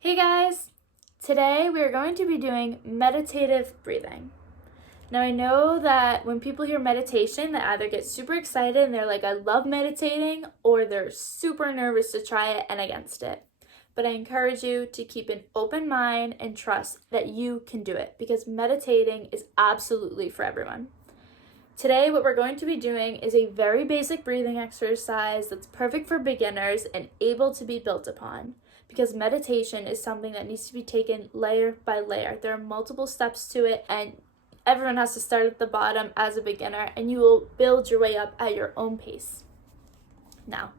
Hey guys! Today we are going to be doing meditative breathing. Now I know that when people hear meditation, they either get super excited and they're like, I love meditating, or they're super nervous to try it and against it. But I encourage you to keep an open mind and trust that you can do it because meditating is absolutely for everyone. Today, what we're going to be doing is a very basic breathing exercise that's perfect for beginners and able to be built upon because meditation is something that needs to be taken layer by layer. There are multiple steps to it, and everyone has to start at the bottom as a beginner, and you will build your way up at your own pace. Now,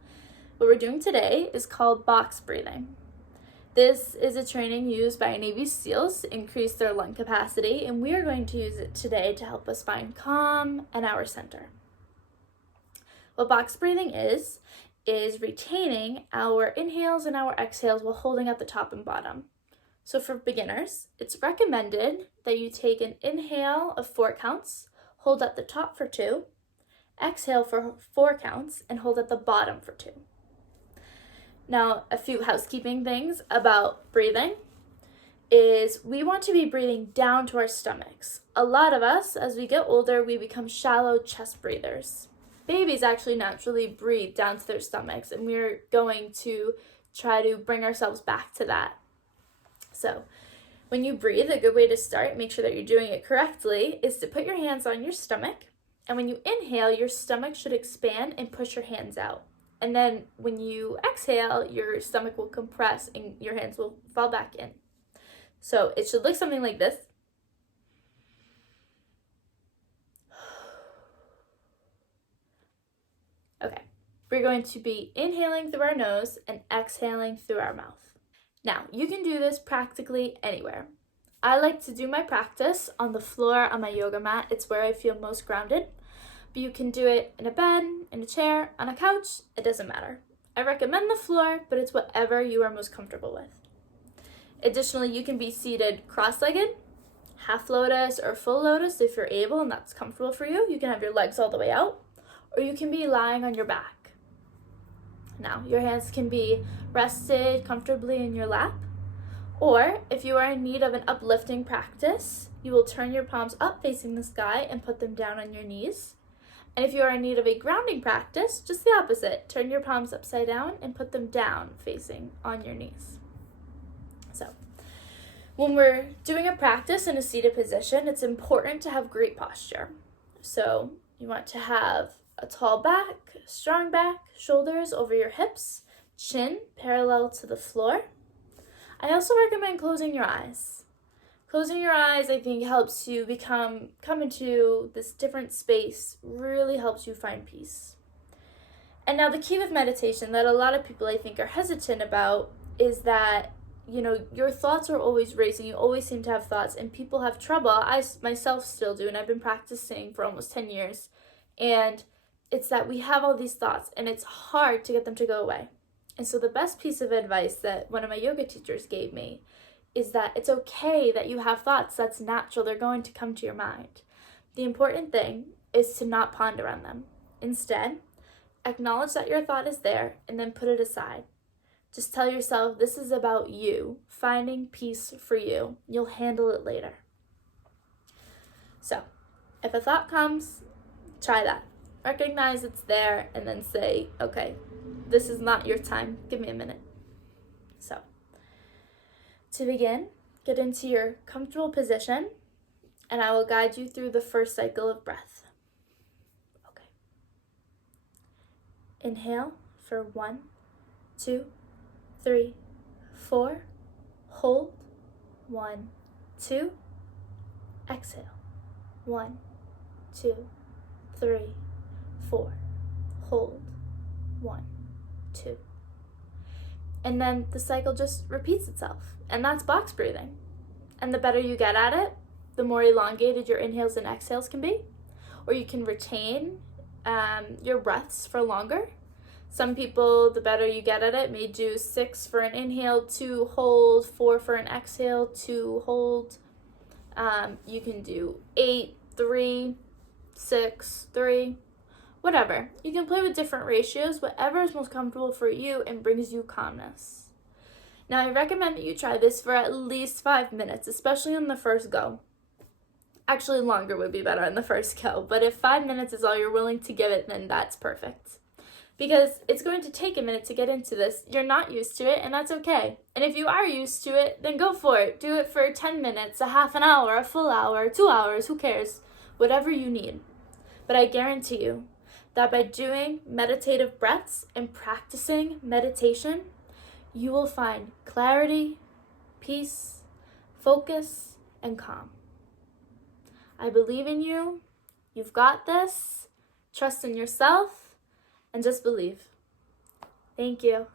what we're doing today is called box breathing. This is a training used by Navy SEALs to increase their lung capacity, and we are going to use it today to help us find calm and our center. What box breathing is retaining our inhales and our exhales while holding at the top and bottom. So for beginners, it's recommended that you take an inhale of 4 counts, hold at the top for 2, exhale for 4 counts, and hold at the bottom for 2. Now, a few housekeeping things about breathing is we want to be breathing down to our stomachs. A lot of us, as we get older, we become shallow chest breathers. Babies actually naturally breathe down to their stomachs, and we're going to try to bring ourselves back to that. So, when you breathe, a good way to start, make sure that you're doing it correctly, is to put your hands on your stomach, and when you inhale, your stomach should expand and push your hands out. And then when you exhale, your stomach will compress and your hands will fall back in. So it should look something like this. Okay, we're going to be inhaling through our nose and exhaling through our mouth. Now, you can do this practically anywhere. I like to do my practice on the floor on my yoga mat. It's where I feel most grounded. But you can do it in a bed, in a chair, on a couch, it doesn't matter. I recommend the floor, but it's whatever you are most comfortable with. Additionally, you can be seated cross-legged, half lotus, or full lotus if you're able and that's comfortable for you. You can have your legs all the way out, or you can be lying on your back. Now, your hands can be rested comfortably in your lap, or if you are in need of an uplifting practice, you will turn your palms up facing the sky and put them down on your knees. And if you are in need of a grounding practice, just the opposite. Turn your palms upside down and put them down facing on your knees. So, when we're doing a practice in a seated position, it's important to have great posture. So, you want to have a tall back, strong back, shoulders over your hips, chin parallel to the floor. I also recommend closing your eyes. Closing your eyes, I think, helps you come into this different space, really helps you find peace. And now the key with meditation that a lot of people, I think, are hesitant about is that, your thoughts are always racing. You always seem to have thoughts, and people have trouble. I myself still do, and I've been practicing for almost 10 years. And it's that we have all these thoughts, and it's hard to get them to go away. And so the best piece of advice that one of my yoga teachers gave me is that it's okay that you have thoughts. That's natural. They're going to come to your mind. The important thing is to not ponder on them. Instead, acknowledge that your thought is there and then put it aside. Just tell yourself this is about you, finding peace for you. You'll handle it later. So, if a thought comes, try that. Recognize it's there and then say, okay, this is not your time. Give me a minute. So, to begin, get into your comfortable position, and I will guide you through the first cycle of breath. Okay. Inhale for 1, 2, 3, 4. Hold. 1, 2. Exhale. 1, 2, 3, 4. Hold. 1, 2. And then the cycle just repeats itself. And that's box breathing. And the better you get at it, the more elongated your inhales and exhales can be. Or you can retain your breaths for longer. Some people, the better you get at it, may do 6 for an inhale, 2 hold, 4 for an exhale, 2 hold. You can do 8, 3, 6, 3. Whatever. You can play with different ratios, whatever is most comfortable for you and brings you calmness. Now, I recommend that you try this for at least 5 minutes, especially on the first go. Actually, longer would be better on the first go, but if 5 minutes is all you're willing to give it, then that's perfect. Because it's going to take a minute to get into this. You're not used to it, and that's okay. And if you are used to it, then go for it. Do it for 10 minutes, a half an hour, a full hour, 2 hours, who cares? Whatever you need. But I guarantee you that by doing meditative breaths and practicing meditation, you will find clarity, peace, focus, and calm. I believe in you. You've got this. Trust in yourself. And just believe. Thank you.